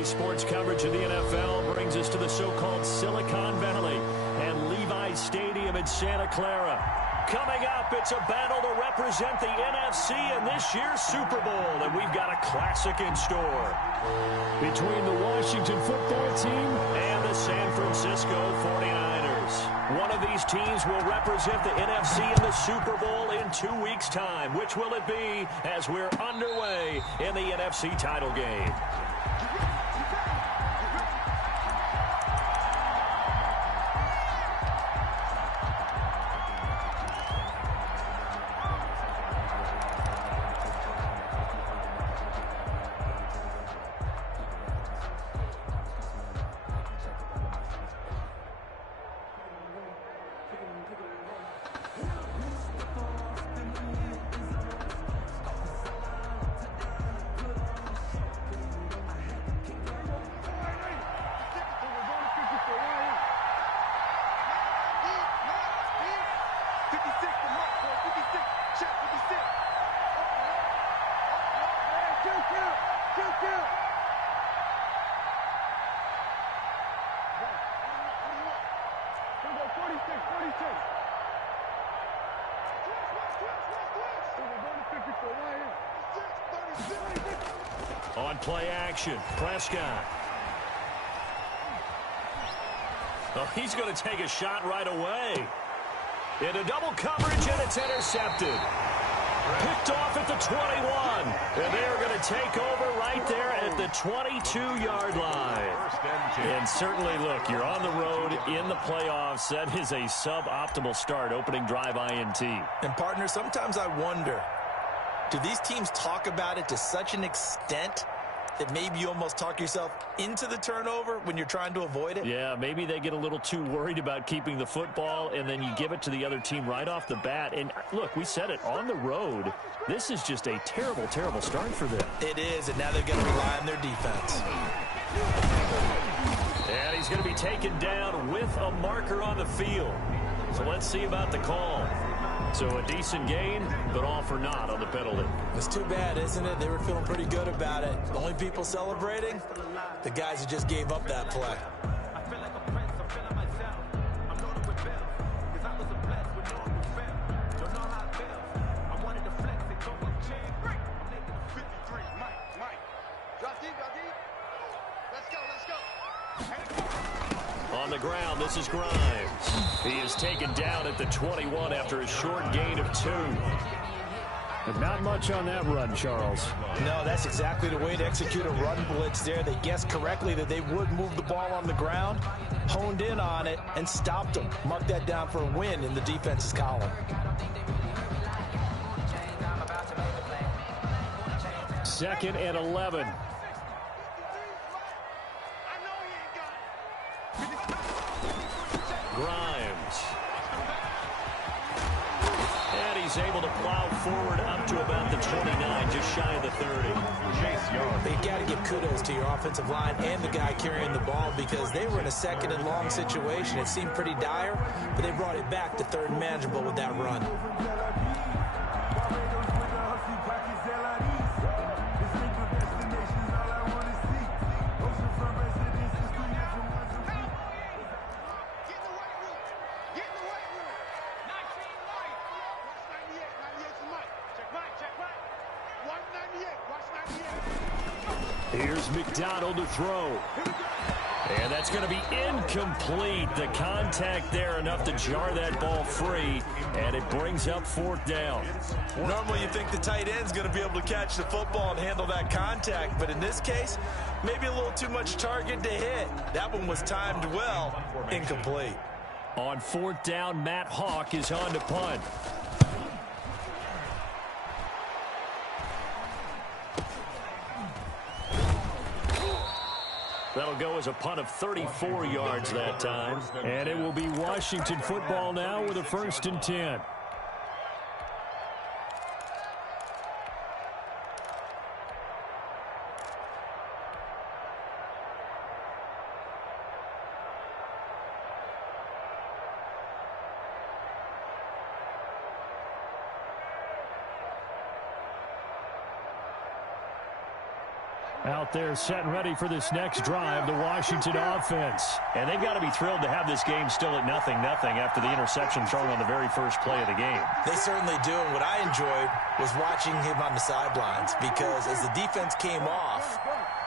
Today's sports coverage of the NFL brings us to the so-called Silicon Valley and Levi's Stadium in Santa Clara. Coming up, it's a battle to represent the NFC in this year's Super Bowl, and we've got a classic in store. Between the Washington football team and the San Francisco 49ers. One of these teams will represent the NFC in the Super Bowl in 2 weeks' time. Which will it be as we're underway in the NFC title game? On play action, Prescott. Oh, he's going to take a shot right away. Into double coverage, and it's intercepted. Picked off at the 21. And they're going to take over right there at the 22-yard line. And certainly, look, you're on the road in the playoffs. That is a suboptimal start, opening drive INT. And, partner, sometimes I wonder, do these teams talk about it to such an extent that maybe you almost talk yourself into the turnover when you're trying to avoid it? Yeah, maybe they get a little too worried about keeping the football, and then you give it to the other team right off the bat. And, look, we said it, on the road, this is just a terrible, terrible start for them. It is, and now they're going to rely on their defense. And he's going to be taken down with a marker on the field. So let's see about the call. So a decent gain, but all for naught on the penalty. It's too bad, isn't it? They were feeling pretty good about it. The only people celebrating, the guys who just gave up that play. On the ground, this is Grimes. He is taken down at the 21 after a short gain of 2. But not much on that run, Charles. No, that's exactly the way to execute a run blitz there. They guessed correctly that they would move the ball on the ground, honed in on it, and stopped them. Mark that down for a win in the defense's column. Second and 11. Grimes. And he's able to plow forward up to about the 29, just shy of the 30. You got to give kudos to your offensive line and the guy carrying the ball because they were in a second and long situation. It seemed pretty dire, but they brought it back to third and manageable with that run. Here's McDonald to throw. And that's going to be incomplete. The contact there enough to jar that ball free, and it brings up 4th down. Normally you think the tight end's going to be able to catch the football and handle that contact, but in this case, maybe a little too much target to hit. That one was timed well, incomplete. On 4th down, Matt Hawk is on to punt. That'll go as a punt of 34 yards that time. And it will be Washington football now with a 1st and 10. Out there set and ready for this next drive, the Washington offense. And they've got to be thrilled to have this game still at 0-0 after the interception thrown on the very first play of the game. They certainly do, and what I enjoyed was watching him on the sidelines, because as the defense came off,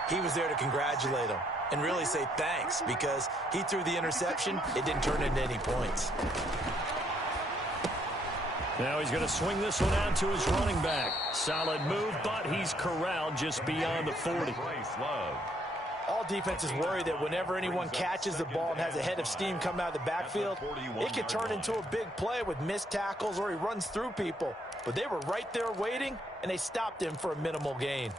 he was there to congratulate them and really say thanks, because he threw the interception. It didn't turn into any points. Now he's going to swing this one out to his running back. Solid move, but he's corralled just beyond the 40. All defenses worry that whenever anyone catches the ball and has a head of steam come out of the backfield, it can turn into a big play with missed tackles or he runs through people. But they were right there waiting, and they stopped him for a minimal gain.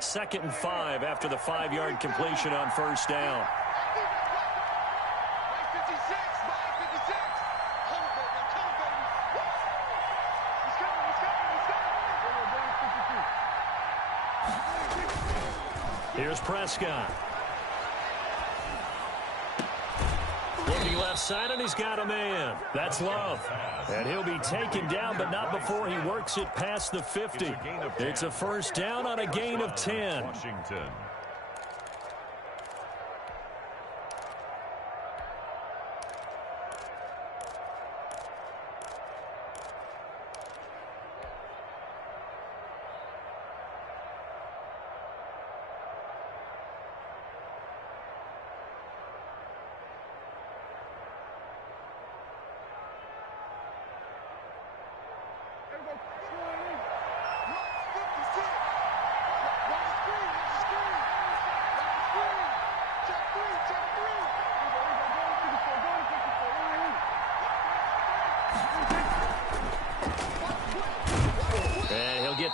Second and 5 after the 5-yard completion on first down. Here's Prescott. Looking left side, and he's got a man. That's Love. And he'll be taken down, but not before he works it past the 50. It's a first down on a gain of 10. Washington.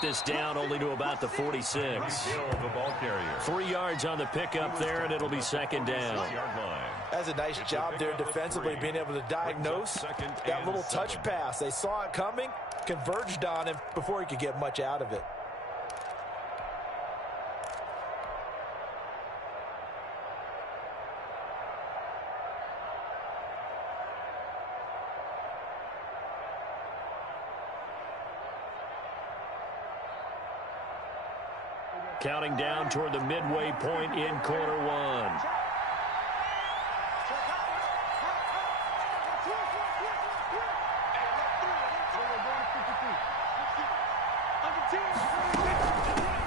This down only to about the 46. 3 yards on the pickup there, and it'll be second down. That's a nice job there defensively, being able to diagnose that little touch pass. They saw it coming, converged on him before he could get much out of it. Counting down toward the midway point in quarter one.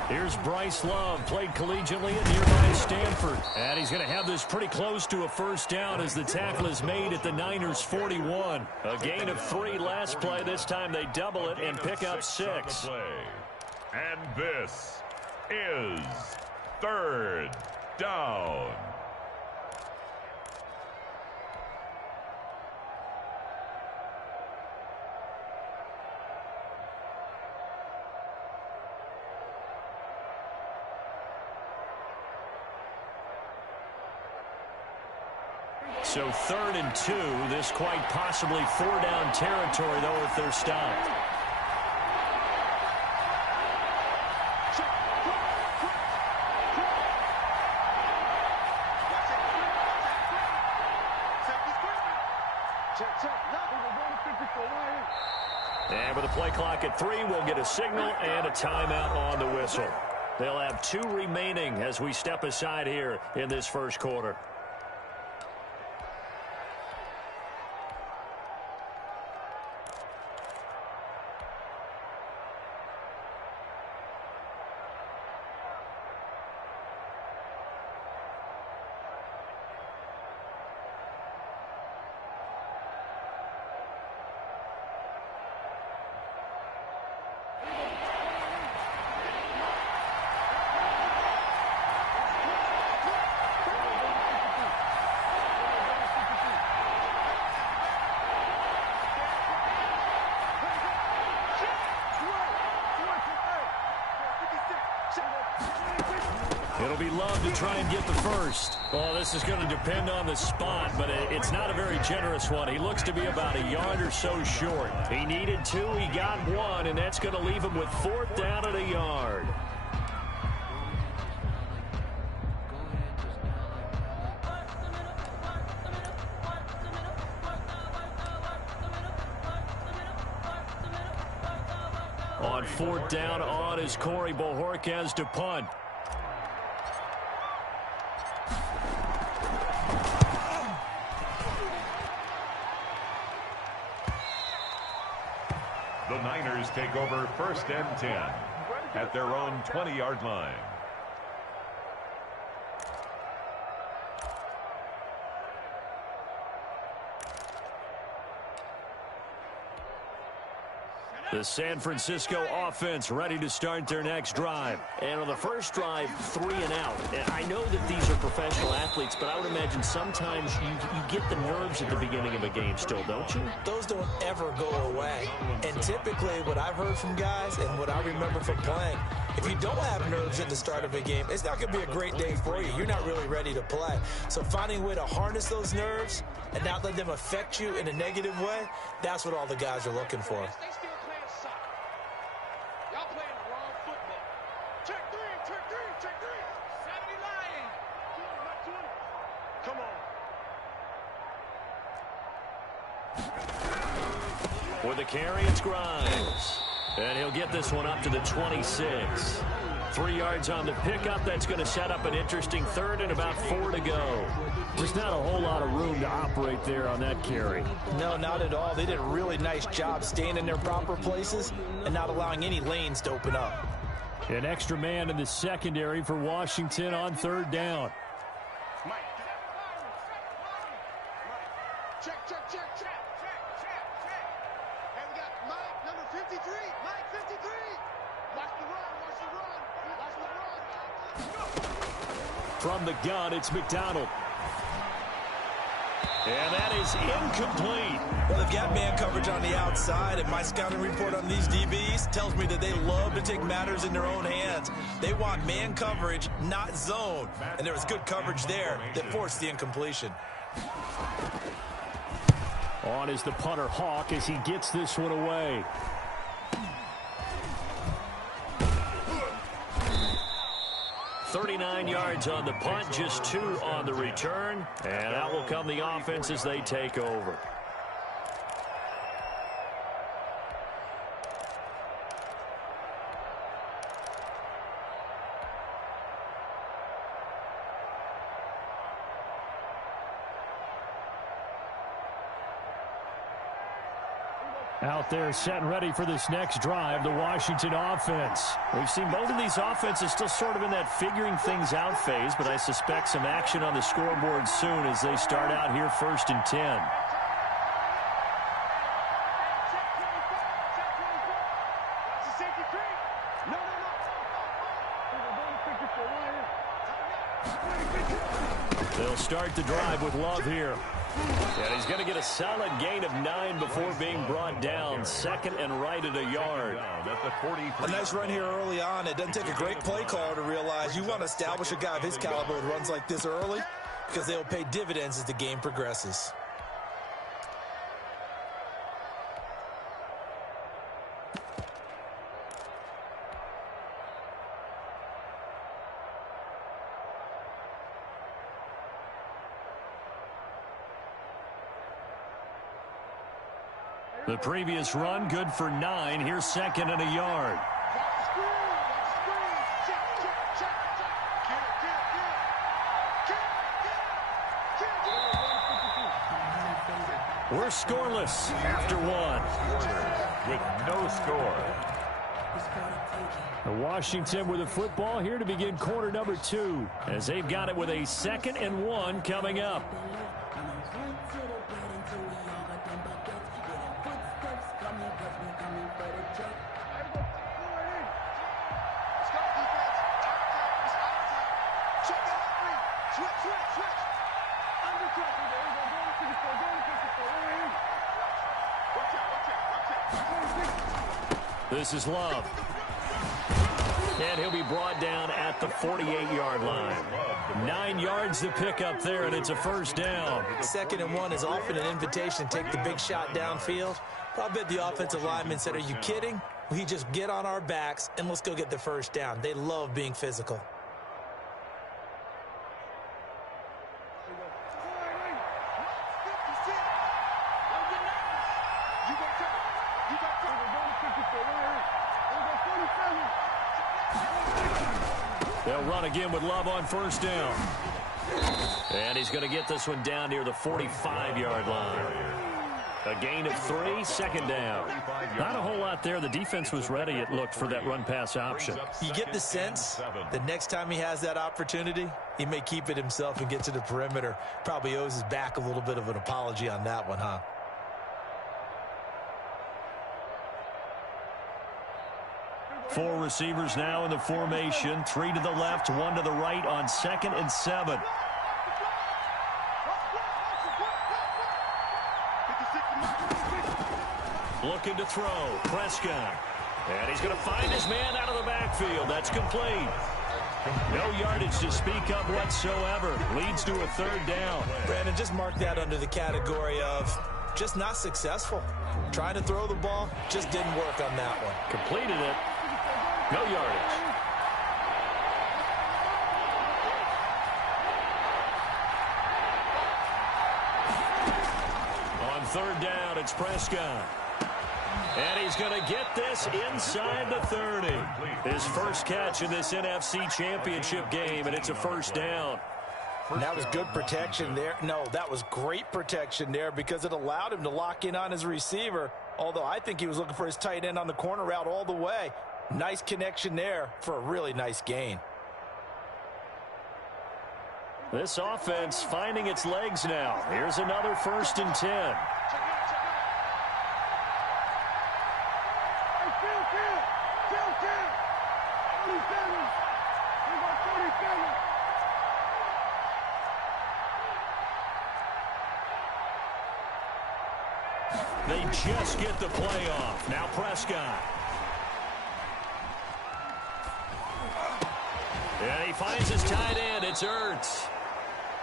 Here's Bryce Love, played collegiately at nearby Stanford. And he's going to have this pretty close to a first down as the tackle is made at the Niners' 41. A gain of 3 last play. This time they double it and pick up 6. And this is third down. So 3rd and 2. This quite possibly 4-down territory, though, if they're stopped. And with the play clock at 3, we'll get a signal and a timeout on the whistle. They'll have 2 remaining as we step aside here in this first quarter. It'll be Love to try and get the first. Well, this is going to depend on the spot, but it's not a very generous one. He looks to be about a yard or so short. He needed 2, he got 1, and that's going to leave him with 4th down at a yard. On fourth down, on is Corey Bojorquez to punt. The Niners take over 1st and 10 at their own 20-yard line. The San Francisco offense ready to start their next drive. And on the first drive, 3 and out. And I know that these are professional athletes, but I would imagine sometimes you get the nerves at the beginning of a game still, don't you? Those don't ever go away. And typically what I've heard from guys and what I remember from playing, if you don't have nerves at the start of a game, it's not going to be a great day for you. You're not really ready to play. So finding a way to harness those nerves and not let them affect you in a negative way, that's what all the guys are looking for. For the carry, it's Grimes. And he'll get this one up to the 26. 3 yards on the pickup. That's going to set up an interesting third and about 4 to go. There's not a whole lot of room to operate there on that carry. No, not at all. They did a really nice job staying in their proper places and not allowing any lanes to open up. An extra man in the secondary for Washington on 3rd down. From the gun, it's McDonald. And that is incomplete. Well, they've got man coverage on the outside, and my scouting report on these DBs tells me that they love to take matters in their own hands. They want man coverage, not zone. And there was good coverage there that forced the incompletion. On is the punter Hawk as he gets this one away. .39 yards on the punt, just 2 on the return. And out will come the offense as they take over. Out there set and ready for this next drive, the Washington offense. We've seen both of these offenses still sort of in that figuring things out phase, but I suspect some action on the scoreboard soon as they start out here 1st and 10. They'll start the drive with Love here. And he's going to get a solid gain of 9 before being brought down. 2nd and right at a yard. A nice run here early on. It doesn't take a great play caller to realize you want to establish a guy of his caliber that runs like this early because they'll pay dividends as the game progresses. The previous run good for 9. Here's 2nd and a yard. We're scoreless after 1. With no score. Washington with the football here to begin quarter number 2. As they've got it with a 2nd and 1 coming up. This is Love. And he'll be brought down at the 48-yard line. 9 yards to pick up there, and it's a 1st down. 2nd and 1 is often an invitation to take the big shot downfield. But I bet the offensive lineman said, are you kidding? We just get on our backs and let's go get the 1st down. They love being physical. They'll run again with Love on first down. And he's going to get this one down near the 45-yard line. A gain of 3, second down. Not a whole lot there. The defense was ready, it looked, for that run-pass option. You get the sense the next time he has that opportunity, he may keep it himself and get to the perimeter. Probably owes his back a little bit of an apology on that one, huh? Four receivers now in the formation. 3 to the left, 1 to the right on 2nd and 7. Looking to throw. Prescott. And he's going to find his man out of the backfield. That's complete. No yardage to speak of whatsoever. Leads to a 3rd down. Brandon, just mark that under the category of just not successful. Trying to throw the ball, just didn't work on that one. Completed it. No yardage. On 3rd down, it's Prescott. And he's going to get this inside the 30. His first catch in this NFC Championship game, and it's a 1st down. And that was good protection there. No, that was great protection there because it allowed him to lock in on his receiver, although I think he was looking for his tight end on the corner route all the way. Nice connection there for a really nice gain. This offense finding its legs now. Here's another 1st and 10. They just get the play off. Now Prescott. And he finds his tight end. It's Ertz.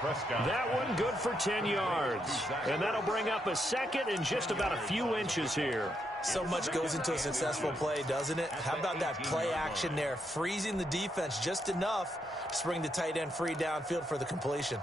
Prescott. That one good for 10 yards. And that'll bring up a 2nd and just about a few inches here. So much goes into a successful play, doesn't it? How about that play action there? Freezing the defense just enough to bring the tight end free downfield for the completion.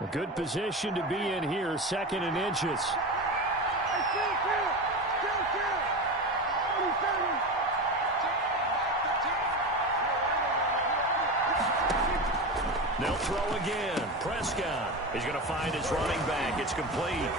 A good position to be in here, 2nd and inches. They'll throw again. Prescott is going to find his running back. It's complete.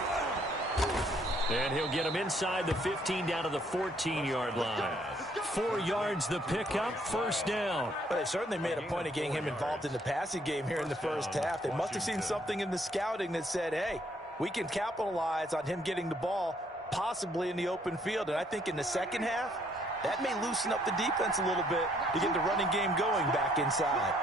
And he'll get him inside the 15 down to the 14-yard line. 4 yards the pickup, 1st down. But they certainly made a point of getting him involved in the passing game here in the first half. They must have seen something in the scouting that said, hey, we can capitalize on him getting the ball possibly in the open field. And I think in the second half, that may loosen up the defense a little bit to get the running game going back inside.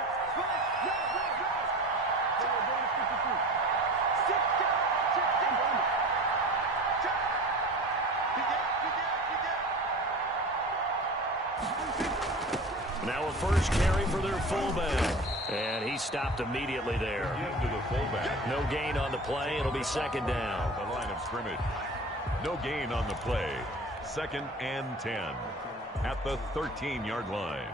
Now a first carry for their fullback. And he stopped immediately there. To the fullback. No gain on the play. It'll be 2nd down. The line of scrimmage. No gain on the play. 2nd and 10 at the 13-yard line.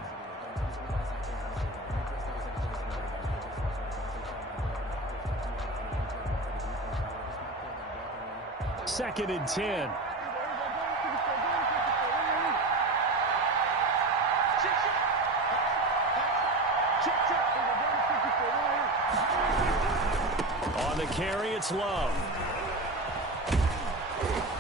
Second and 10. On the carry, it's Love.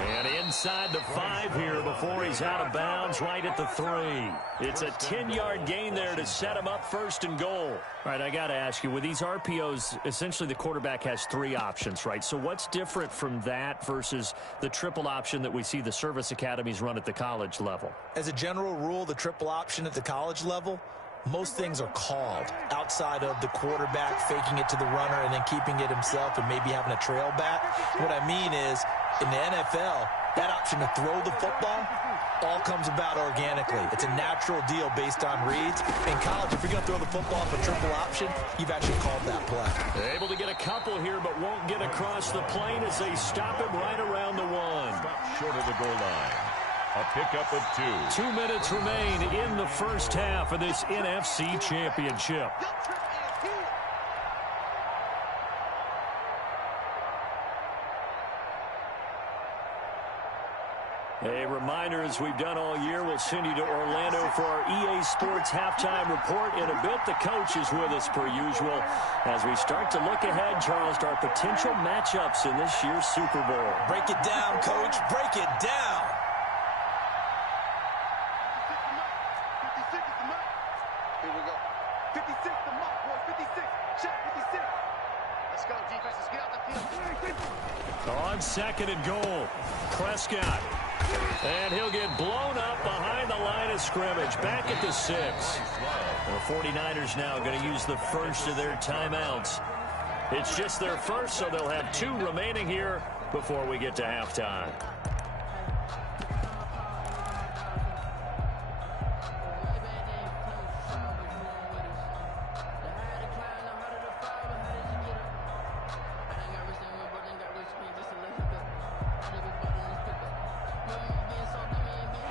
And inside the 5 here before he's out of bounds, right at the 3. It's a 10-yard gain there to set him up 1st and goal. All right, I got to ask you, with these RPOs, essentially the quarterback has 3 options, right? So what's different from that versus the triple option that we see the service academies run at the college level? As a general rule, the triple option at the college level, most things are called outside of the quarterback faking it to the runner and then keeping it himself and maybe having a trail back. What I mean is, in the NFL, that option to throw the football all comes about organically. It's a natural deal based on reads. In college, if you're going to throw the football off a triple option, you've actually called that play. Able to get a couple here, but won't get across the plane as they stop him right around the 1. Stop short of the goal line. A pickup of 2. 2 minutes remain in the first half of this NFC Championship. A reminder, as we've done all year, we'll send you to Orlando for our EA Sports halftime report. In a bit, the coach is with us per usual as we start to look ahead, Charles, to our potential matchups in this year's Super Bowl. Break it down, Coach. Break it down. Here we go. 56 the mark, boys. 56. Check 56. Let's go, defense. Let's get out the field. On second and goal, Prescott. And he'll get blown up behind the line of scrimmage. Back at the 6. The 49ers now going to use the first of their timeouts. It's just their first, so they'll have 2 remaining here before we get to halftime.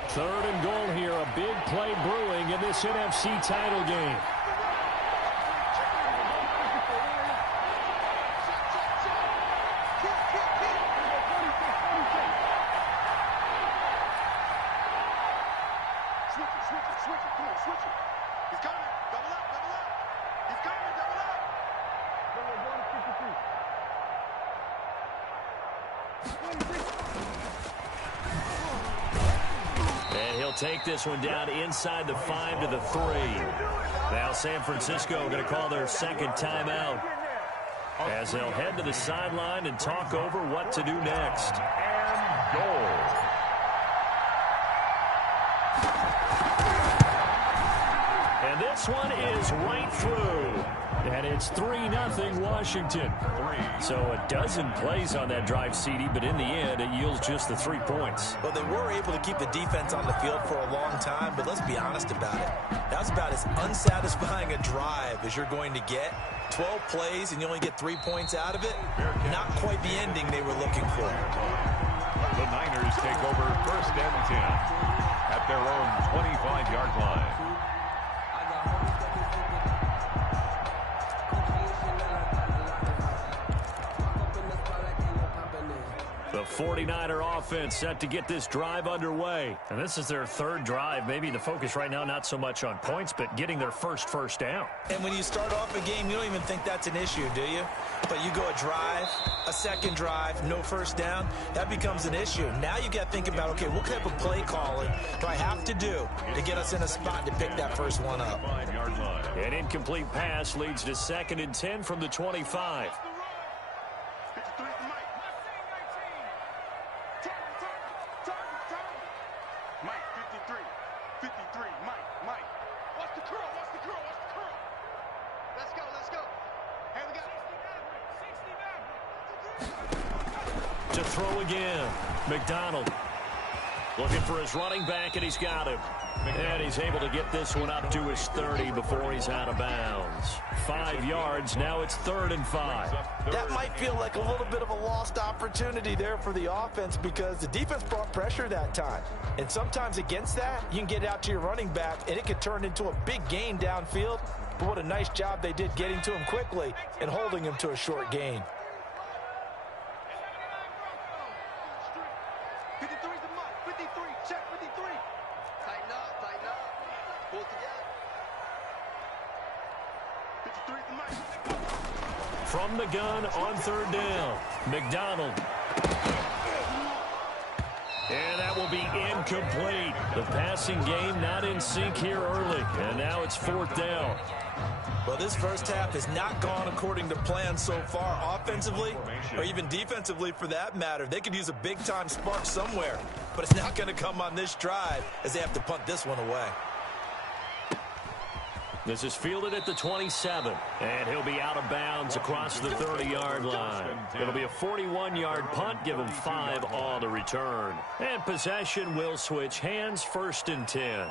Third and goal here, a big play brewing in this NFC title game. Switch it, come on, switch it. He's coming, double up. He's coming, double up. And he'll take this one down inside the 5 to the 3. Now San Francisco going to call their second timeout as they'll head to the sideline and talk over what to do next. And goal. And this one is right through. And it's 3-0 Washington. So a dozen plays on that drive, CD, but in the end, it yields just the 3 points. Well, they were able to keep the defense on the field for a long time, but let's be honest about it. That was about as unsatisfying a drive as you're going to get. 12 plays and you only get 3 points out of it. Not quite the ending they were looking for. The Niners take over first and 10 at their own 25-yard line. The 49er offense set to get this drive underway. And this is their third drive. Maybe the focus right now not so much on points, but getting their first down. And when you start off a game, you don't even think that's an issue, do you? But you go a drive, a second drive, no first down, that becomes an issue. Now you got to think about, okay, what type of play calling do I have to do to get us in a spot to pick that first one up? An incomplete pass leads to 2nd and 10 from the 25. To throw again. McDonald looking for his running back, and he's got him. And he's able to get this one up to his 30 before he's out of bounds. 5 yards. Now it's 3rd and 5. That might feel like a little bit of a lost opportunity there for the offense because the defense brought pressure that time. And sometimes against that, you can get out to your running back, and it could turn into a big gain downfield. But what a nice job they did getting to him quickly and holding him to a short gain. 53 is the mark. 53. Check 53. Tighten up. Pull it together. 53 is the mark. From the gun on 3rd down. McDonald. And that will be incomplete. The passing game not in sync here early. And now it's 4th down. Well, this first half has not gone according to plan so far offensively or even defensively for that matter. They could use a big-time spark somewhere, but it's not going to come on this drive as they have to punt this one away. This is fielded at the 27, and he'll be out of bounds across the 30-yard line. It'll be a 41-yard punt, give him 5 on the return. And possession will switch hands, 1st and 10.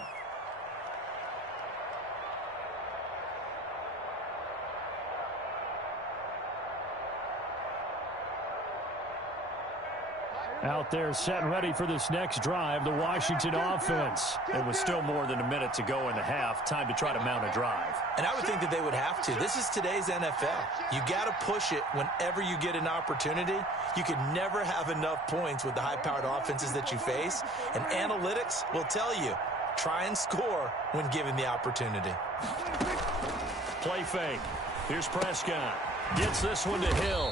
Out there set and ready for this next drive, the Washington offense. It was still more than a minute to go in the half. Time to try to mount a drive. And I would think that they would have to. This is today's NFL. You got to push it whenever you get an opportunity. You can never have enough points with the high-powered offenses that you face. And analytics will tell you, try and score when given the opportunity. Play fake. Here's Prescott. Gets this one to Hill.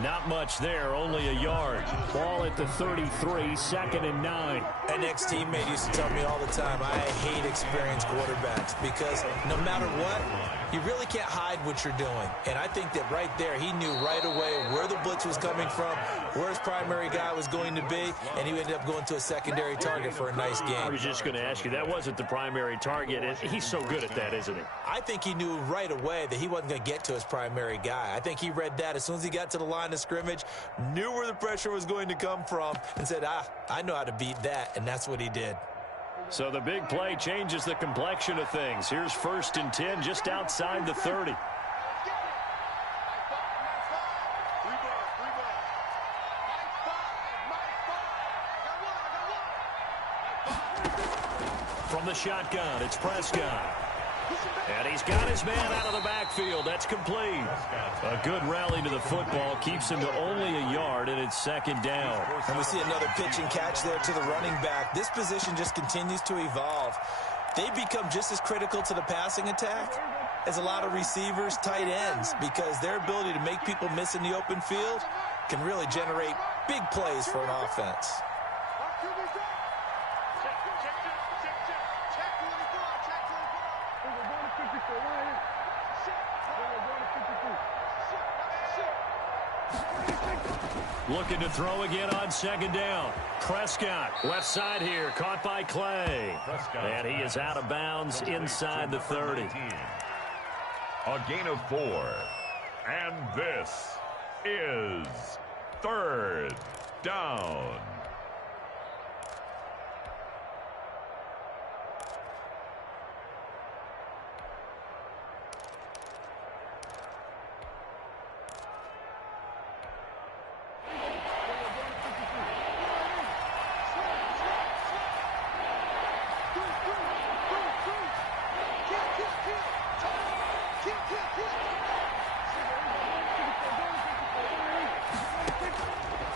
Not much there, only a yard. Ball at the 33, 2nd and 9. An ex-teammate used to tell me all the time, I hate experienced quarterbacks because no matter what, you really can't hide what you're doing. And I think that right there, he knew right away where the blitz was coming from, where his primary guy was going to be, and he ended up going to a secondary target for a nice game. I was just going to ask you, that wasn't the primary target. And he's so good at that, isn't he? I think he knew right away that he wasn't going to get to his primary guy. I think he read that as soon as he got to the line of scrimmage, knew where the pressure was going to come from, and said, I know how to beat that, and that's what he did. So the big play changes the complexion of things. Here's 1st and 10 just outside the 30. From the shotgun, it's Prescott. And he's got his man out of the backfield. That's complete. A good rally to the football keeps him to only a yard, and it's 2nd down. And we see another pitch and catch there to the running back. This position just continues to evolve. They become just as critical to the passing attack as a lot of receivers, tight ends, because their ability to make people miss in the open field can really generate big plays for an offense. Looking to throw again on 2nd down. Prescott, left side here, caught by Clay. And he is out of bounds inside the 30. A gain of 4. And this is 3rd down.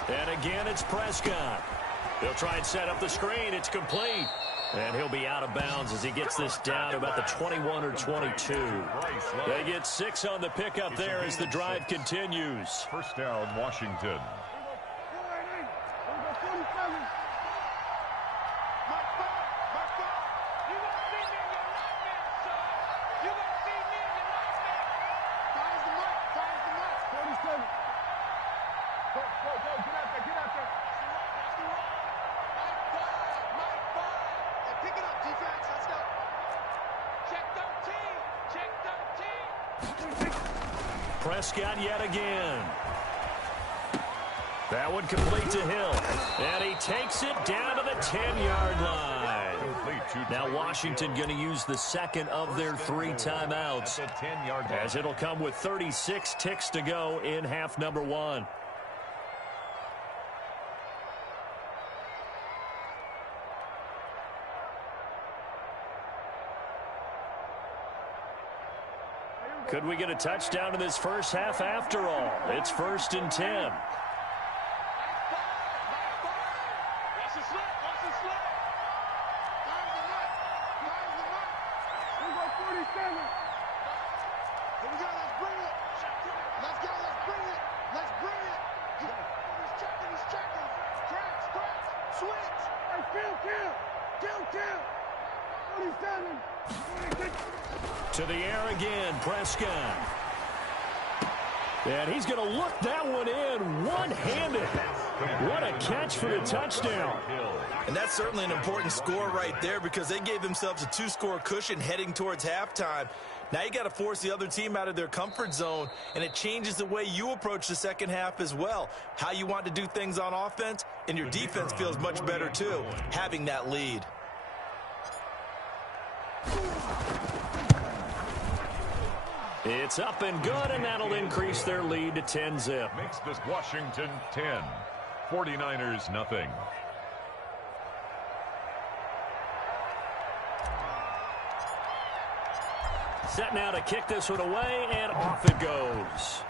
And again, it's Prescott. He'll try and set up the screen. It's complete. And he'll be out of bounds as he gets this down to about the 21 or 22. They get 6 on the pickup there as the drive continues. 1st down, Washington. Prescott yet again. That one complete to Hill. And he takes it down to the 10-yard line. Now Washington going to use the 2nd of their 3 timeouts, as it'll come with 36 ticks to go in half number 1. Could we get a touchdown in this first half after all? It's 1st and 10. To the air again, Prescott. And he's going to look that one in one-handed. What a catch for the touchdown. And that's certainly an important score right there because they gave themselves a 2-score cushion heading towards halftime. Now you got to force the other team out of their comfort zone, and it changes the way you approach the second half as well. How you want to do things on offense, and your defense feels much better too, having that lead. It's up and good, and that'll increase their lead to 10-zip. Makes this Washington 10. 49ers nothing. Set now to kick this one away, and off it goes.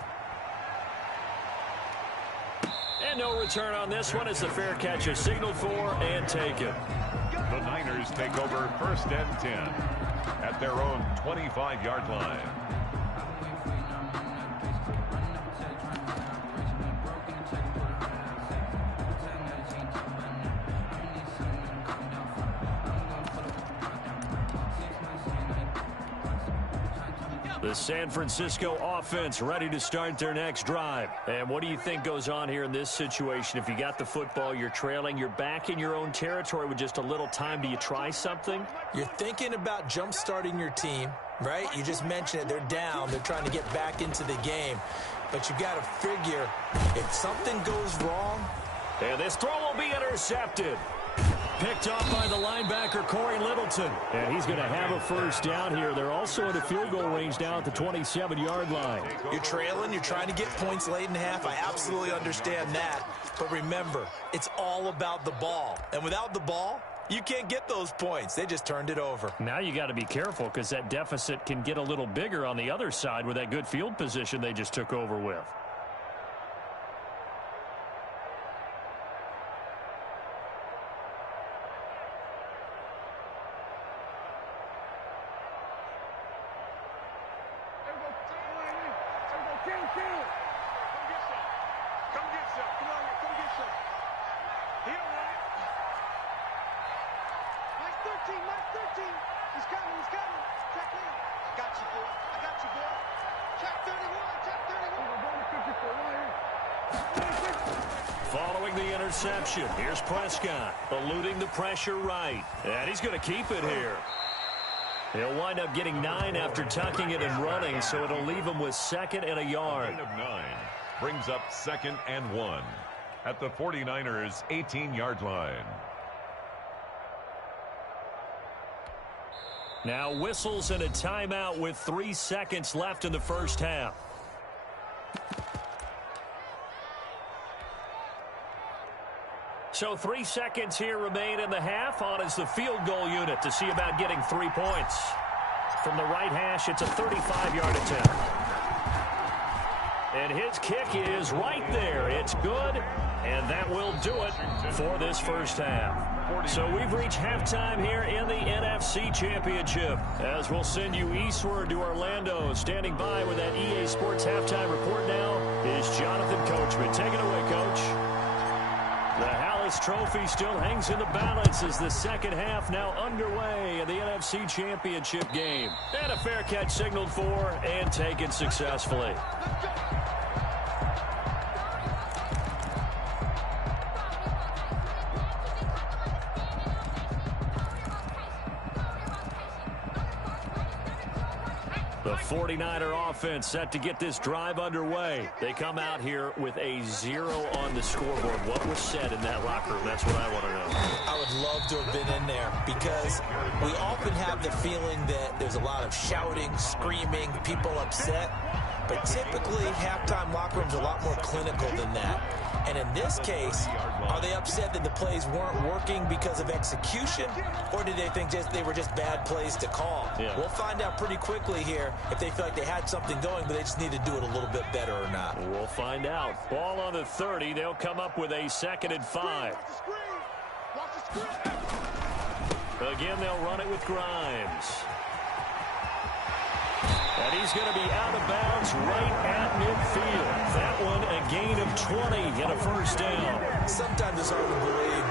And no return on this one as the fair catch is signaled for and taken. The Niners take over 1st and 10 at their own 25-yard line. The San Francisco offense ready to start their next drive. And what do you think goes on here in this situation? If you got the football, you're trailing, you're back in your own territory with just a little time. Do you try something? You're thinking about jump-starting your team, right? You just mentioned it. They're down. They're trying to get back into the game. But you got to figure if something goes wrong. And this throw will be intercepted. Picked off by the linebacker, Corey Littleton. And he's going to have a first down here. They're also at a field goal range now at the 27-yard line. You're trailing. You're trying to get points late in the half. I absolutely understand that. But remember, it's all about the ball. And without the ball, you can't get those points. They just turned it over. Now you got to be careful because that deficit can get a little bigger on the other side with that good field position they just took over with. Following the interception, here's Prescott, eluding the pressure right. And he's going to keep it here. He'll wind up getting 9 after tucking it and running, so it'll leave him with 2nd and a yard. Gain of 9 brings up 2nd and 1 at the 49ers' 18-yard line. Now whistles and a timeout with 3 seconds left in the first half. So 3 seconds here remain in the half. On is the field goal unit to see about getting 3 points. From the right hash, it's a 35-yard attempt. And his kick is right there. It's good, and that will do it for this first half. So we've reached halftime here in the NFC Championship. As we'll send you eastward to Orlando. Standing by with that EA Sports halftime report now is Jonathan Coachman. Take it away, Coach. The Hallis Trophy still hangs in the balance as the second half now underway in the NFC Championship game. And a fair catch signaled for and taken successfully. The 49er offense set to get this drive underway. They come out here with a 0 on the scoreboard. What was said in that locker room? That's what I want to know. I would love to have been in there because we often have the feeling that there's a lot of shouting, screaming, people upset. But typically, halftime locker rooms are a lot more clinical than that. And in this case, are they upset that the plays weren't working because of execution, or did they think they were just bad plays to call? Yeah. We'll find out pretty quickly here if they feel like they had something going, but they just need to do it a little bit better or not. We'll find out. Ball on the 30. They'll come up with a 2nd and 5. Again, they'll run it with Grimes. And he's going to be out of bounds right at midfield. That one a gain of 20 and a first down. Sometimes it's hard to believe,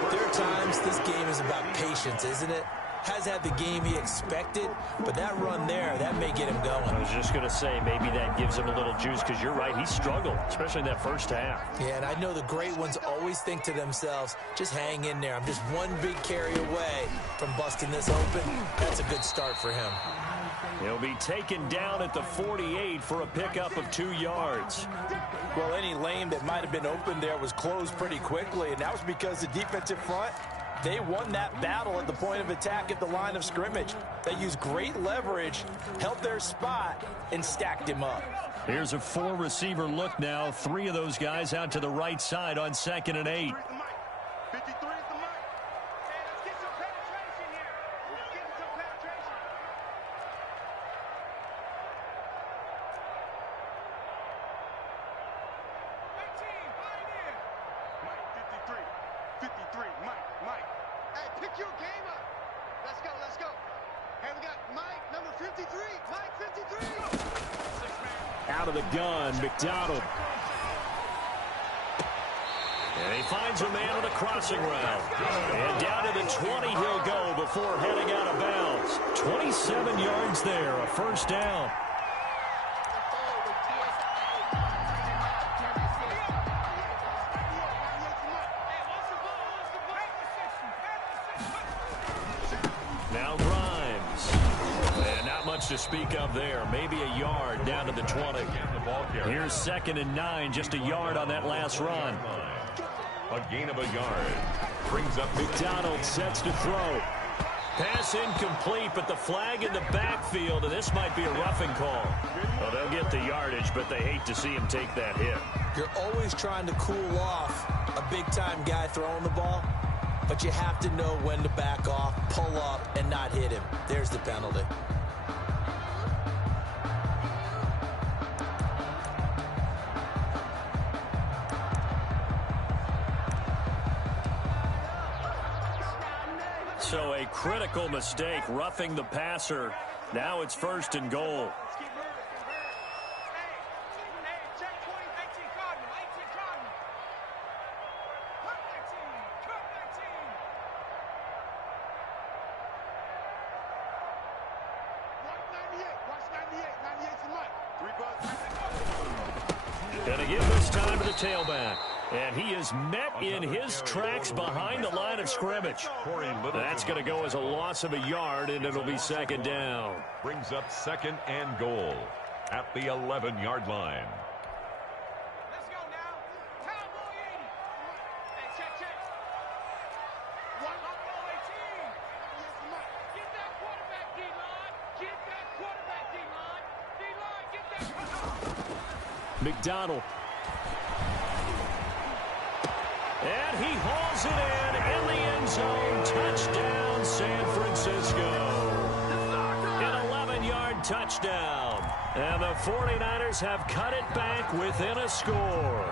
but there are times this game is about patience, isn't it? Has had the game he expected, but that run there, that may get him going. I was just going to say, maybe that gives him a little juice because you're right, he struggled, especially in that first half. Yeah, and I know the great ones always think to themselves, just hang in there. I'm just one big carry away from busting this open. That's a good start for him. He'll be taken down at the 48 for a pickup of 2 yards. Well, any lane that might have been open there was closed pretty quickly, and that was because the defensive front, they won that battle at the point of attack at the line of scrimmage. They used great leverage, held their spot, and stacked him up. Here's a 4-receiver look now. 3 of those guys out to the right side on 2nd and 8. 53 is the mic. Hey, let's get some penetration here. Let's get some penetration. 18, Pioneer. Mike, 53, Mike. Hey, pick your game up. Let's go. Hey, we got Mike, number 53. Mike, 53. Out of the gun, McDonald. And he finds a man on the crossing route. And down to the 20 he'll go before heading out of bounds. 27 yards there, a first down. Now Grimes. And not much to speak of there. Maybe a yard down to the 20. Here's 2nd and 9, just a yard on that last run. A gain of a yard. Brings up McDonald sets to throw. Pass incomplete, but the flag in the backfield, and this might be a roughing call. Well, they'll get the yardage, but they hate to see him take that hit. You're always trying to cool off a big-time guy throwing the ball, but you have to know when to back off, pull up, and not hit him. There's the penalty. So a critical mistake, roughing the passer. Now it's 1st and goal. Gonna give this time to the tailback. And he is met in his tracks behind the line of scrimmage. That's going to go as a loss of a yard, and it'll be 2nd down. Brings up 2nd and goal at the 11-yard line. Let's go now. Cowboy 80. Hey, check. One ball 18. Get that quarterback, D-line. Get that quarterback, D-line. D-line, get that. McDonald. And he hauls it in the end zone. Touchdown, San Francisco. An 11-yard touchdown. And the 49ers have cut it back within a score.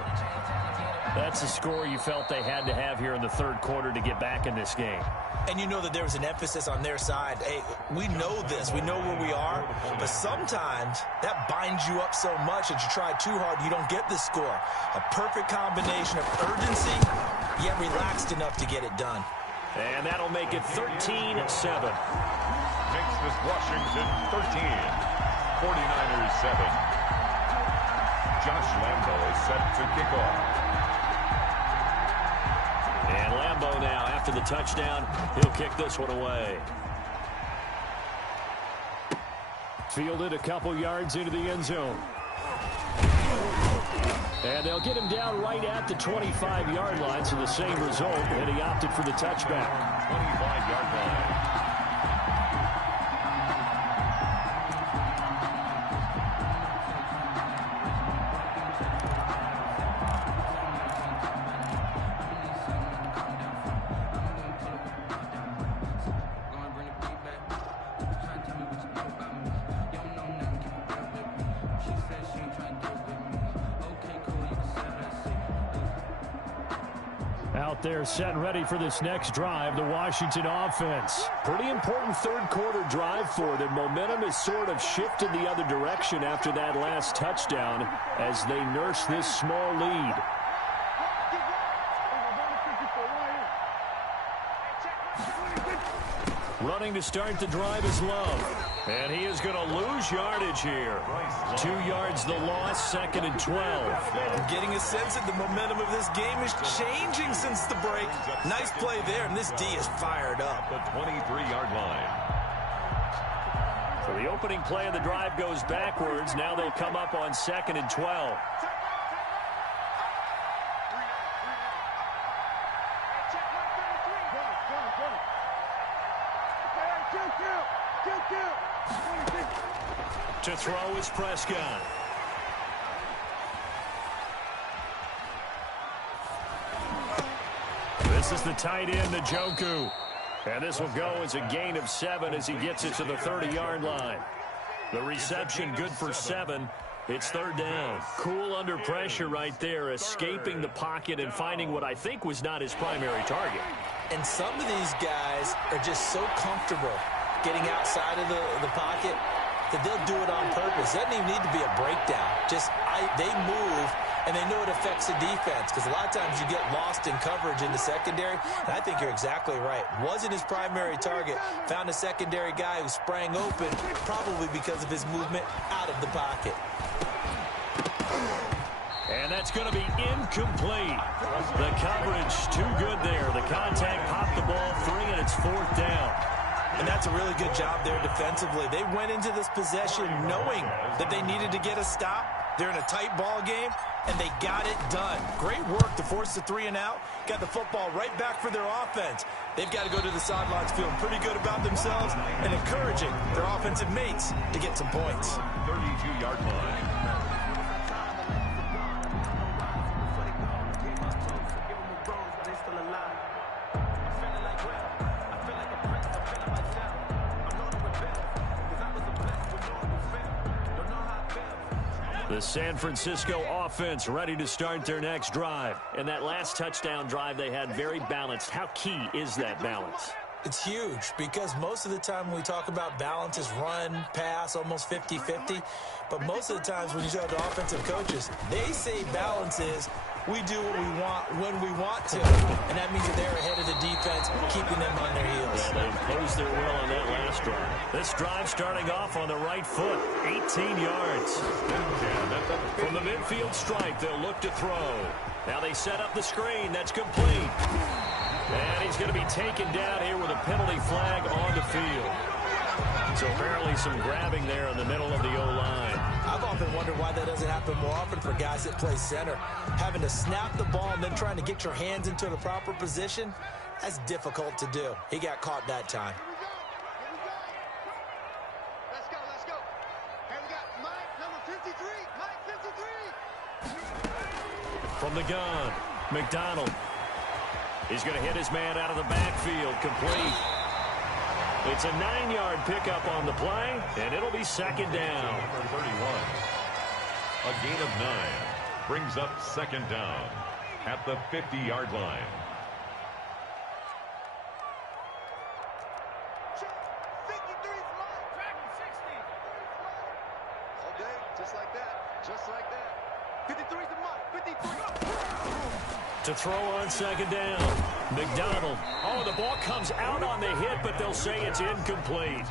That's a score you felt they had to have here in the 3rd quarter to get back in this game. And you know that there was an emphasis on their side. Hey, we know this. We know where we are. But sometimes that binds you up so much that you try too hard, you don't get the score. A perfect combination of urgency, yet relaxed enough to get it done. And that'll make it 13-7. Makes this Washington 13. 49ers 7. Josh Lambo is set to kick off. And Lambo now, after the touchdown, he'll kick this one away. Fielded a couple yards into the end zone. And they'll get him down right at the 25-yard line, so the same result, and he opted for the touchback. 25-yard line. Out there set and ready for this next drive, the Washington offense. Pretty important 3rd quarter drive for them. Momentum has sort of shifted the other direction after that last touchdown as they nurse this small lead. Running to start the drive is Love. And he is going to lose yardage here. 2 yards the loss, 2nd and 12. I'm getting a sense that the momentum of this game is changing since the break. Nice play there, and this D is fired up. The 23-yard line. So the opening play of the drive goes backwards. Now they'll come up on 2nd and 12. To throw is Prescott. This is the tight end, Njoku. And this will go as a gain of 7 as he gets it to the 30-yard line. The reception good for 7. It's third down. Cool under pressure right there, escaping the pocket and finding what I think was not his primary target. And some of these guys are just so comfortable getting outside of the pocket that they'll do it on purpose. It doesn't even need to be a breakdown. They move, and they know it affects the defense, because a lot of times you get lost in coverage in the secondary, and I think you're exactly right. Wasn't his primary target. Found a secondary guy who sprang open, probably because of his movement out of the pocket. And that's going to be incomplete. The coverage too good there. The contact popped the ball free, and it's fourth down. And that's a really good job there defensively. They went into this possession knowing that they needed to get a stop. They're in a tight ball game, and they got it done. Great work to force the 3 and out. Got the football right back for their offense. They've got to go to the sidelines feeling pretty good about themselves and encouraging their offensive mates to get some points. 32-yard line. The San Francisco offense ready to start their next drive. And that last touchdown drive they had very balanced. How key is that balance? It's huge, because most of the time when we talk about balance is run, pass, almost 50-50. But most of the times when you talk to offensive coaches, they say balance is we do what we want when we want to. And that means that they're ahead of the defense, keeping them on their heels. Yeah, they imposed their will on that last drive. This drive starting off on the right foot, 18 yards. From the midfield stripe, they'll look to throw. Now they set up the screen. That's complete. And he's going to be taken down here with a penalty flag on the field. So apparently some grabbing there in the middle of the O-line. I've often wondered why that doesn't happen more often for guys that play center. Having to snap the ball and then trying to get your hands into the proper position, that's difficult to do. He got caught that time. Let's go. Hey, we got Mike, number 53. Mike, 53. From the gun, McDonald. He's going to hit his man out of the backfield, complete. It's a 9-yard pickup on the play, and it'll be second down. Number 31. A gain of 9 brings up second down at the 50-yard line. All day, just like that. 53 to Mike, 53. To throw on second down, McDonald. Oh, the ball comes out on the hit, but they'll say it's incomplete.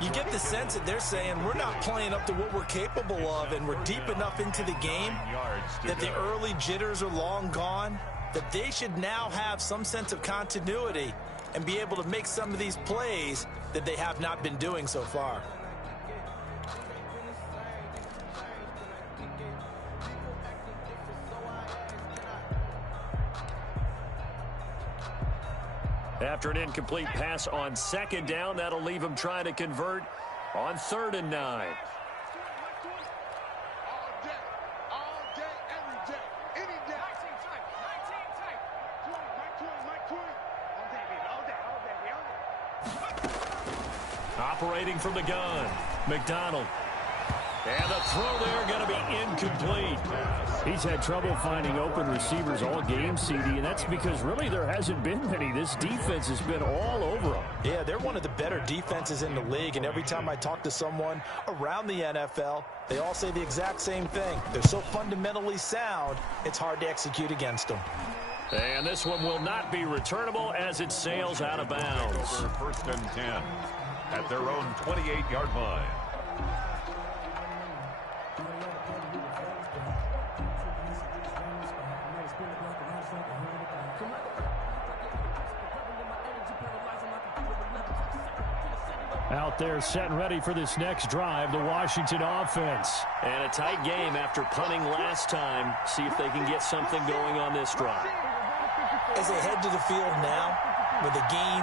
You get the sense that they're saying we're not playing up to what we're capable of, and we're deep enough into the game that the early jitters are long gone, that they should now have some sense of continuity and be able to make some of these plays that they have not been doing so far. After an incomplete pass on second down, that'll leave him trying to convert on 3rd and 9. All day, every day, any day. 19 tight. Mike 20. All day. Operating from the gun, McDonald. And the throw there going to be incomplete. He's had trouble finding open receivers all game, CD, and that's because really there hasn't been many. This defense has been all over them. Yeah, they're one of the better defenses in the league, and every time I talk to someone around the NFL, they all say the exact same thing. They're so fundamentally sound, it's hard to execute against them. And this one will not be returnable as it sails out of bounds. 1st and 10 at their own 28-yard line. Out there set and ready for this next drive, the Washington offense. And a tight game after punting last time. See if they can get something going on this drive. As they head to the field now, with the game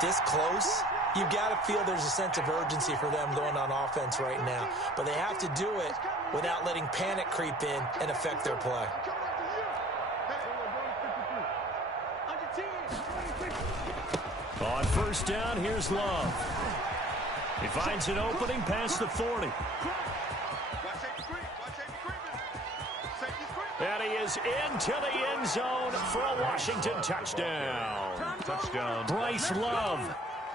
this close, you've got to feel there's a sense of urgency for them going on offense right now. But they have to do it without letting panic creep in and affect their play. On first down, here's Love. He finds an opening past the 40. And he is into the end zone for a Washington touchdown. Touchdown. Bryce Love,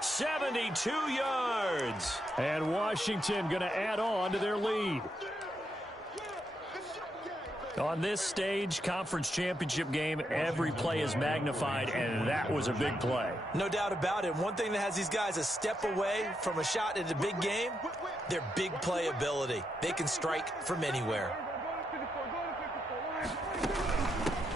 72 yards. And Washington going to add on to their lead. On this stage, conference championship game, every play is magnified, and that was a big play. No doubt about it. One thing that has these guys a step away from a shot at a big game, their big play ability. They can strike from anywhere.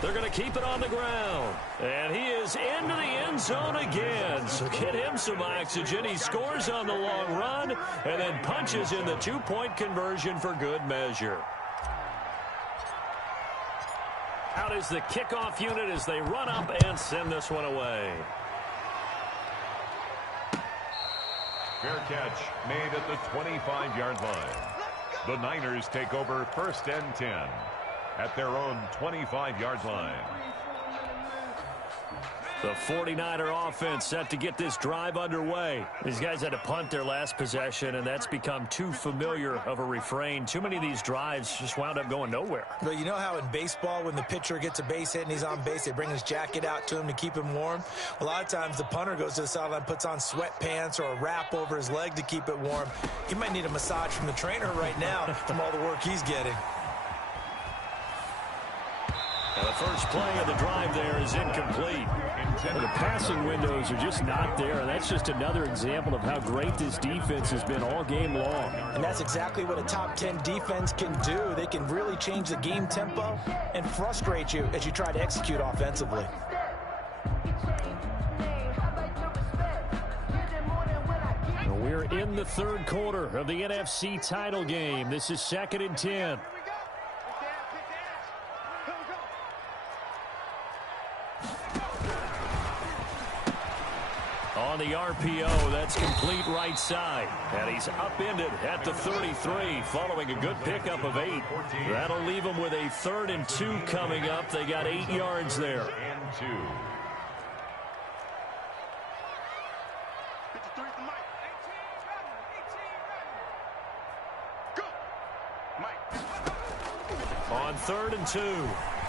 They're going to keep it on the ground. And he is into the end zone again. So get him some oxygen. He scores on the long run and then punches in the two-point conversion for good measure. Out is the kickoff unit as they run up and send this one away. Fair catch made at the 25-yard line. The Niners take over first and 10 at their own 25-yard line. The 49er offense set to get this drive underway. These guys had to punt their last possession, and that's become too familiar of a refrain. Too many of these drives just wound up going nowhere. But you know how in baseball, when the pitcher gets a base hit and he's on base, they bring his jacket out to him to keep him warm? A lot of times the punter goes to the sideline, puts on sweatpants or a wrap over his leg to keep it warm. He might need a massage from the trainer right now from all the work he's getting. Now the first play of the drive there is incomplete. Well, the passing windows are just not there, and that's just another example of how great this defense has been all game long. And that's exactly what a top 10 defense can do. They can really change the game tempo and frustrate you as you try to execute offensively. We're in the third quarter of the NFC title game. This is 2nd and 10. On the RPO, that's complete right side. And he's upended at the 33 following a good pickup of 8. That'll leave him with a 3rd and 2 coming up. They got 8 yards there. And 2. On 3rd and 2,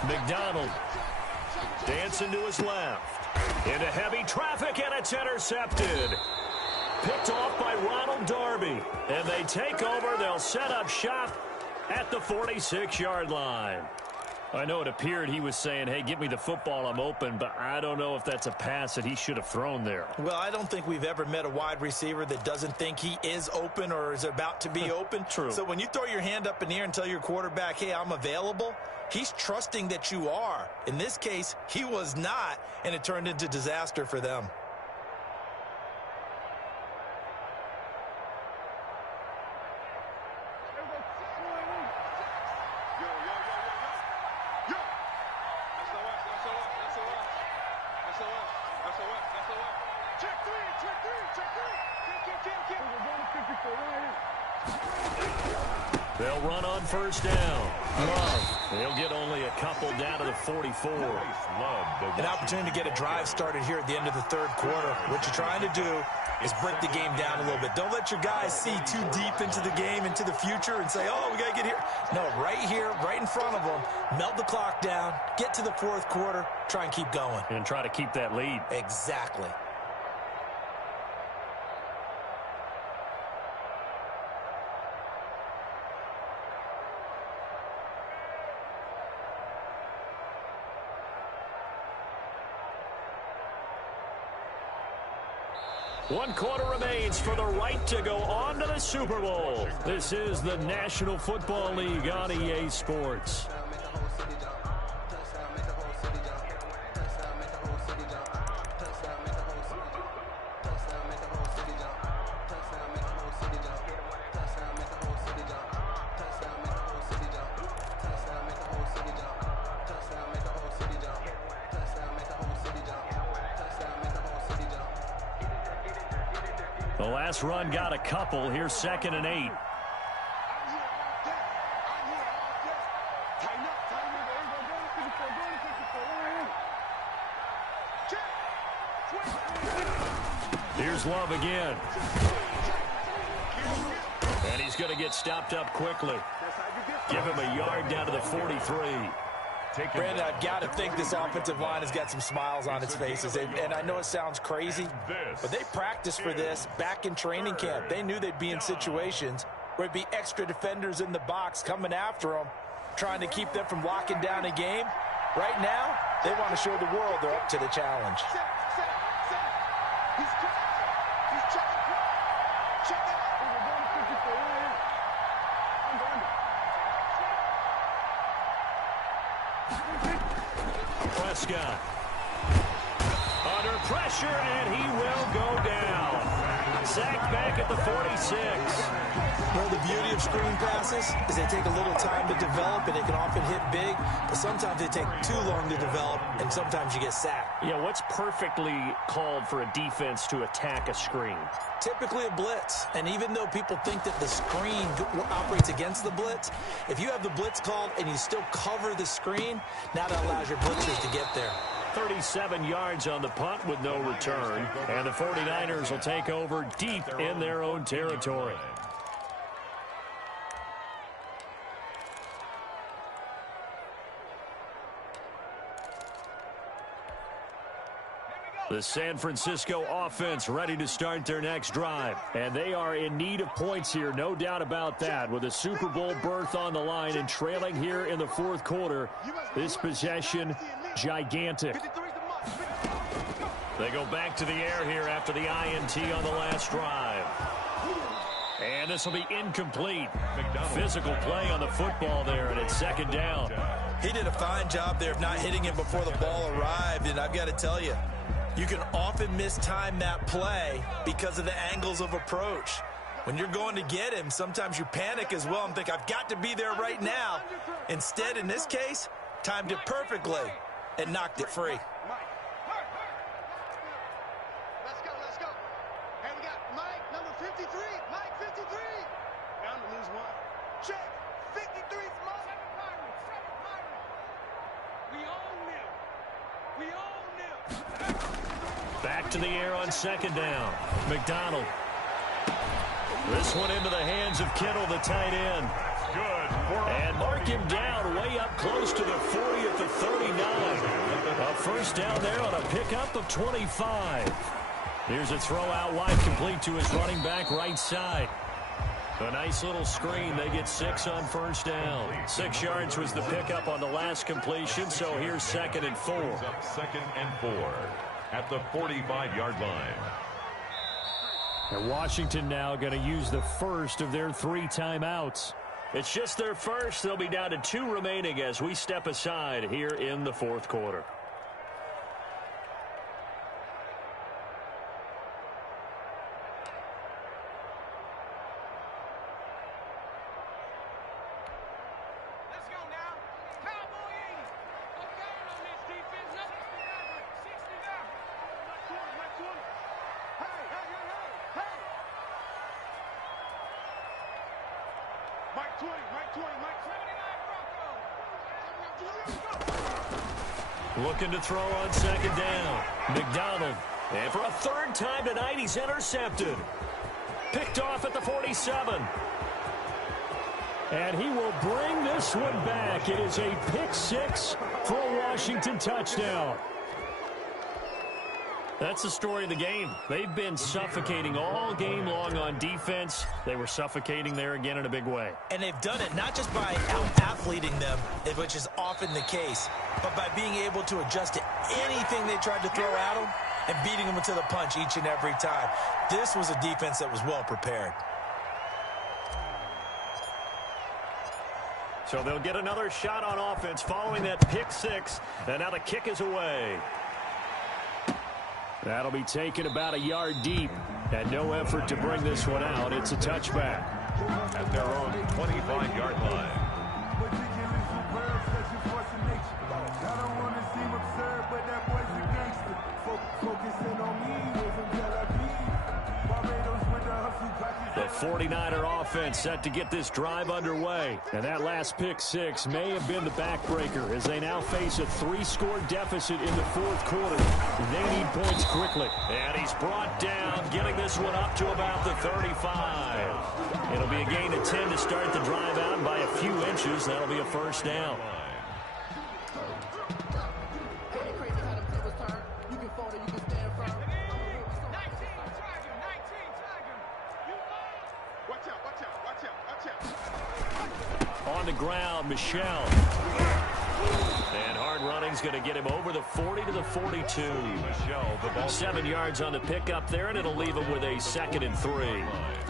McDonald dancing to his left. Into heavy traffic, and it's intercepted. Picked off by Ronald Darby. And they take over. They'll set up shop at the 46-yard line. I know it appeared he was saying, hey, give me the football, I'm open, but I don't know if that's a pass that he should have thrown there. Well, I don't think we've ever met a wide receiver that doesn't think he is open or is about to be open. True. So when you throw your hand up in the air and tell your quarterback, hey, I'm available, he's trusting that you are. In this case, he was not, and it turned into disaster for them. They'll run on first down. Love. They'll get only a couple down to the 44. An opportunity to get a drive started here at the end of the third quarter. What you're trying to do is break the game down a little bit. Don't let your guys see too deep into the game, into the future, and say, oh, we got to get here. No, right here, right in front of them, melt the clock down, get to the fourth quarter, try and keep going. And try to keep that lead. Exactly. One quarter remains for the right to go on to the Super Bowl. This is the National Football League on EA Sports. The last run got a couple. Here's 2nd and 8. Here's Love again. And he's going to get stopped up quickly. Give him a yard down to the 43. Brandon, I've got to think this offensive line has got some smiles on its faces. And I know it sounds crazy, but they practiced for this back in training camp. They knew they'd be in situations where it'd be extra defenders in the box coming after them, trying to keep them from locking down a game. Right now, they want to show the world they're up to the challenge. Prescott under pressure, and he will go down. Sacked back at the 46. Well, the beauty of screen passes is they take a little time to develop, and they can often hit big, but sometimes they take too long to develop, and sometimes you get sacked. Yeah, what's perfectly called for a defense to attack a screen? Typically a blitz, and even though people think that the screen operates against the blitz, if you have the blitz called and you still cover the screen, now that allows your blitzers to get there. 37 yards on the punt with no return, and the 49ers will take over deep in their own territory. The San Francisco offense ready to start their next drive. And they are in need of points here, no doubt about that. With a Super Bowl berth on the line and trailing here in the fourth quarter, this possession, gigantic. They go back to the air here after the INT on the last drive. And this will be incomplete. Physical play on the football there, and it's second down. He did a fine job there of not hitting him before the ball arrived, and I've got to tell you, you can often mistime that play because of the angles of approach. When you're going to get him, sometimes you panic as well and think, I've got to be there right now. Instead, in this case, timed it perfectly and knocked it free. Let's go. And we got Mike, number 53. Mike, 53. Down to lose one. Check. 53 small. We own them. We own them. Back to the air on second down. McDonald. This one into the hands of Kittle, the tight end. And mark him down way up close to the 40 at the 39. A first down there on a pickup of 25. Here's a throw out wide, complete to his running back right side. A nice little screen. They get 6 on first down. 6 yards was the pickup on the last completion, so here's 2nd and 4. Second and 4 at the 45-yard line. And Washington now going to use the first of their 3 timeouts. It's just their first. They'll be down to 2 remaining as we step aside here in the fourth quarter. Looking to throw on second down. McDonald. And for a 3rd time tonight, he's intercepted. Picked off at the 47. And he will bring this one back. It is a pick 6 for a Washington touchdown. That's the story of the game. They've been suffocating all game long on defense. They were suffocating there again in a big way. And they've done it not just by out-athleting them, which is often the case, but by being able to adjust to anything they tried to throw at them and beating them to the punch each and every time. This was a defense that was well prepared. So they'll get another shot on offense following that pick 6. And now the kick is away. That'll be taken about a yard deep. And no effort to bring this one out. It's a touchback. At their own 25-yard line. The 49er offense set to get this drive underway. And that last pick six may have been the backbreaker as they now face a 3-score deficit in the fourth quarter. They need points quickly. And he's brought down, getting this one up to about the 35. It'll be a gain of 10 to start the drive out by a few inches. That'll be a first down. On the ground, Michel. And hard running's going to get him over the 40 to the 42. Michel, the ball 7 yards on the pickup there, and it'll leave him with a 2nd and 3.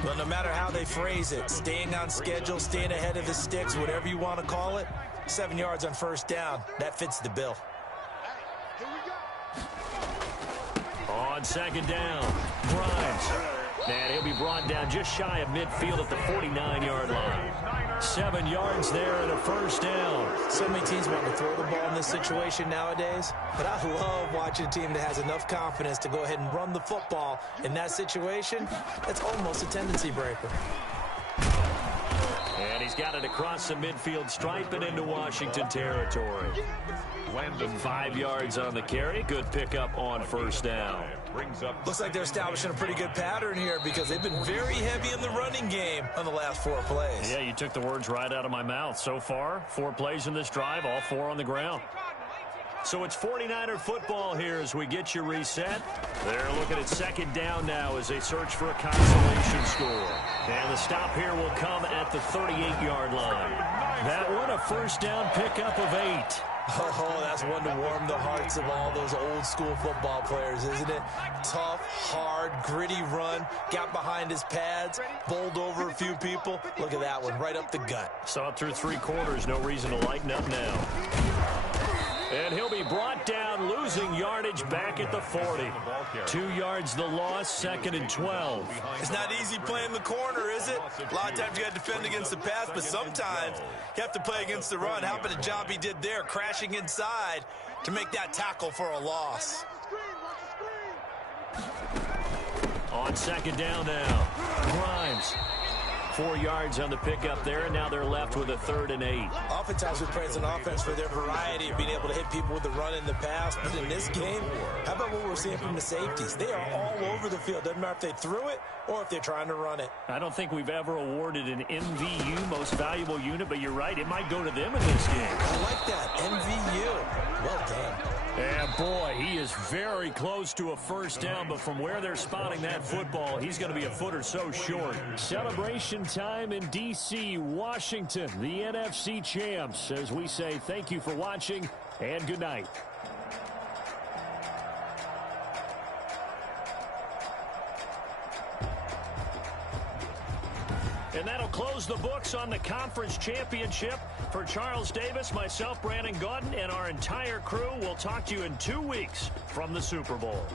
Well, no matter how they phrase it, staying on schedule, staying ahead of the sticks, whatever you want to call it, 7 yards on first down, that fits the bill. On 2nd down, Grimes. And he'll be brought down just shy of midfield at the 49-yard line. 7 yards there and a first down. So many teams want to throw the ball in this situation nowadays, but I love watching a team that has enough confidence to go ahead and run the football. In that situation, that's almost a tendency breaker. And he's got it across the midfield stripe and into Washington territory. Landon 5 yards on the carry. Good pickup on first down. Looks like they're establishing a pretty good pattern here because they've been very heavy in the running game on the last 4 plays. Yeah, you took the words right out of my mouth. So far, 4 plays in this drive, all 4 on the ground. So it's 49er football here as we get you reset. They're looking at 2nd down now as they search for a consolation score. And the stop here will come at the 38-yard line. That one, a first down pickup of 8. Oh, that's one to warm the hearts of all those old-school football players, isn't it? Tough, hard, gritty run, got behind his pads, bowled over a few people. Look at that one, right up the gut. Saw it through 3 quarters, no reason to lighten up now. And he'll be brought down, losing yardage back at the 40. 2 yards the loss, 2nd and 12. It's not easy playing the corner, is it? A lot of times you got to defend against the pass, but sometimes you have to play against the run. How about the job he did there, crashing inside to make that tackle for a loss? On 2nd down now, Grimes. 4 yards on the pickup there, and now they're left with a 3rd and 8. Oftentimes we praise an offense for their variety of being able to hit people with the run in the pass, but in this game, how about what we're seeing from the safeties? They are all over the field. Doesn't matter if they threw it or if they're trying to run it. I don't think we've ever awarded an MVU, most valuable unit, but you're right, it might go to them in this game. I like that, MVU. Well done. And boy, he is very close to a first down, but from where they're spotting that football, he's going to be a foot or so short. Celebration time in D.C., Washington, the NFC champs, as we say thank you for watching and good night. And that'll close the books on the conference championship. For Charles Davis, myself, Brandon Gaudin, and our entire crew, we'll talk to you in 2 weeks from the Super Bowl.